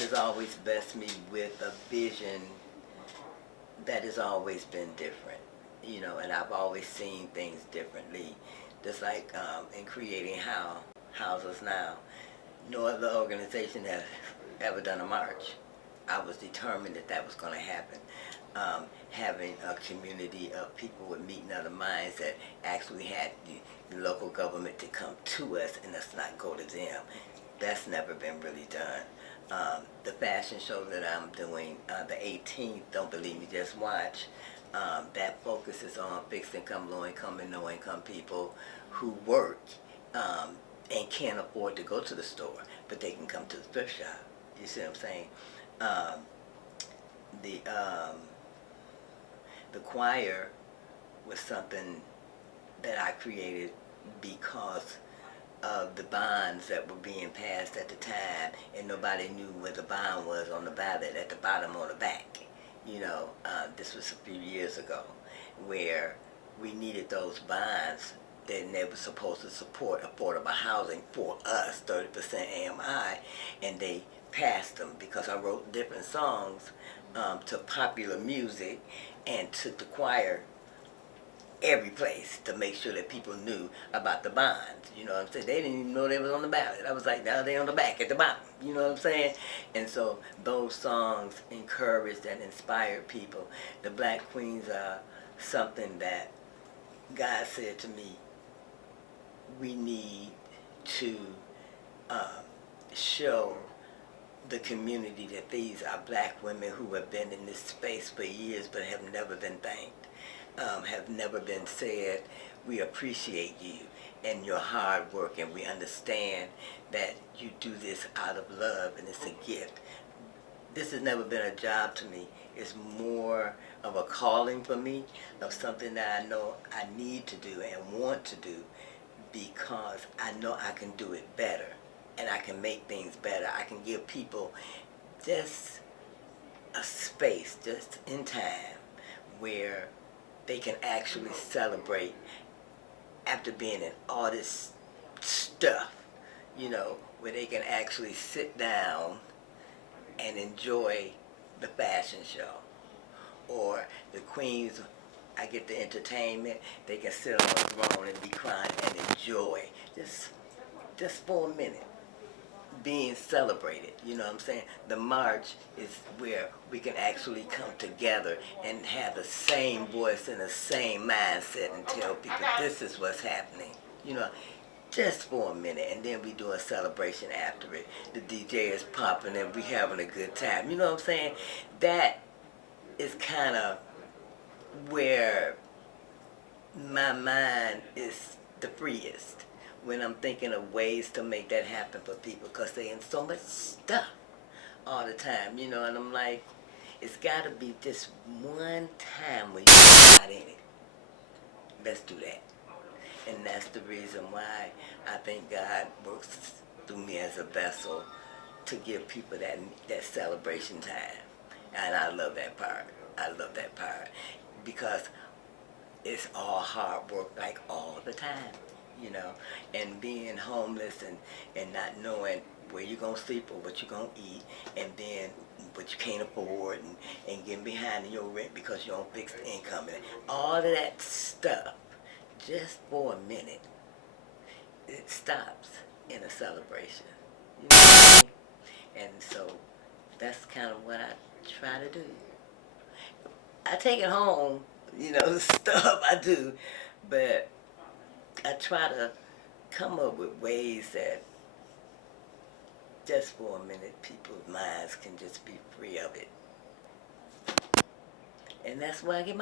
has always blessed me with a vision that has always been different, and I've always seen things differently. Just like in creating houses now, no other organization has ever done a march. I was determined that that was going to happen. Having a community of people with meeting other minds that actually had the local government to come to us and us not go to them. That's never been really done. The fashion show that I'm doing, the 18th, Don't Believe Me, Just Watch, that focuses on fixed income, low income, and no income people who work and can't afford to go to the store, but they can come to the thrift shop. You see what I'm saying? The choir was something that I created because of the bonds that were being passed at the time, and nobody knew where the bond was on the ballot at the bottom or the back. This was a few years ago, where we needed those bonds. They were supposed to support affordable housing for us, 30% AMI, and they passed them because I wrote different songs to popular music and took the choir every place to make sure that people knew about the bonds. You know what I'm saying? They didn't even know they was on the ballot. I was like, now they on the back at the bottom. You know what I'm saying? And so those songs encouraged and inspired people. The Black Queens are something that God said to me, we need to show the community that these are black women who have been in this space for years but have never been thanked, have never been said, we appreciate you and your hard work, and we understand that you do this out of love and it's a gift. This has never been a job to me. It's more of a calling for me, of something that I know I need to do and want to do, because I know I can do it better and I can make things better. I can give people just a space, just in time, where they can actually celebrate after being in all this stuff, where they can actually sit down and enjoy the fashion show. Or the queens, I get the entertainment, they can sit on a throne and be crying and enjoy, just for a minute, being celebrated. You know what I'm saying? The march is where we can actually come together and have the same voice and the same mindset and tell people this is what's happening, just for a minute, and then we do a celebration after it. The DJ is popping and we having a good time. You know what I'm saying? That is kind of where my mind is the freest, when I'm thinking of ways to make that happen for people, because they're in so much stuff all the time, and I'm like, it's got to be just one time where you're not in it. Let's do that. And that's the reason why I think God works through me as a vessel to give people that celebration time. And I love that part. I love that part. Because it's all hard work, like all the time, and being homeless and not knowing where you're going to sleep or what you're going to eat, and then what you can't afford, and getting behind in your rent because you're on fixed income, and all of that stuff, just for a minute, it stops in a celebration. You know what I mean? And so that's kind of what I try to do. I take it home, the stuff I do, but I try to come up with ways that just for a minute people's minds can just be free of it. And that's where I get my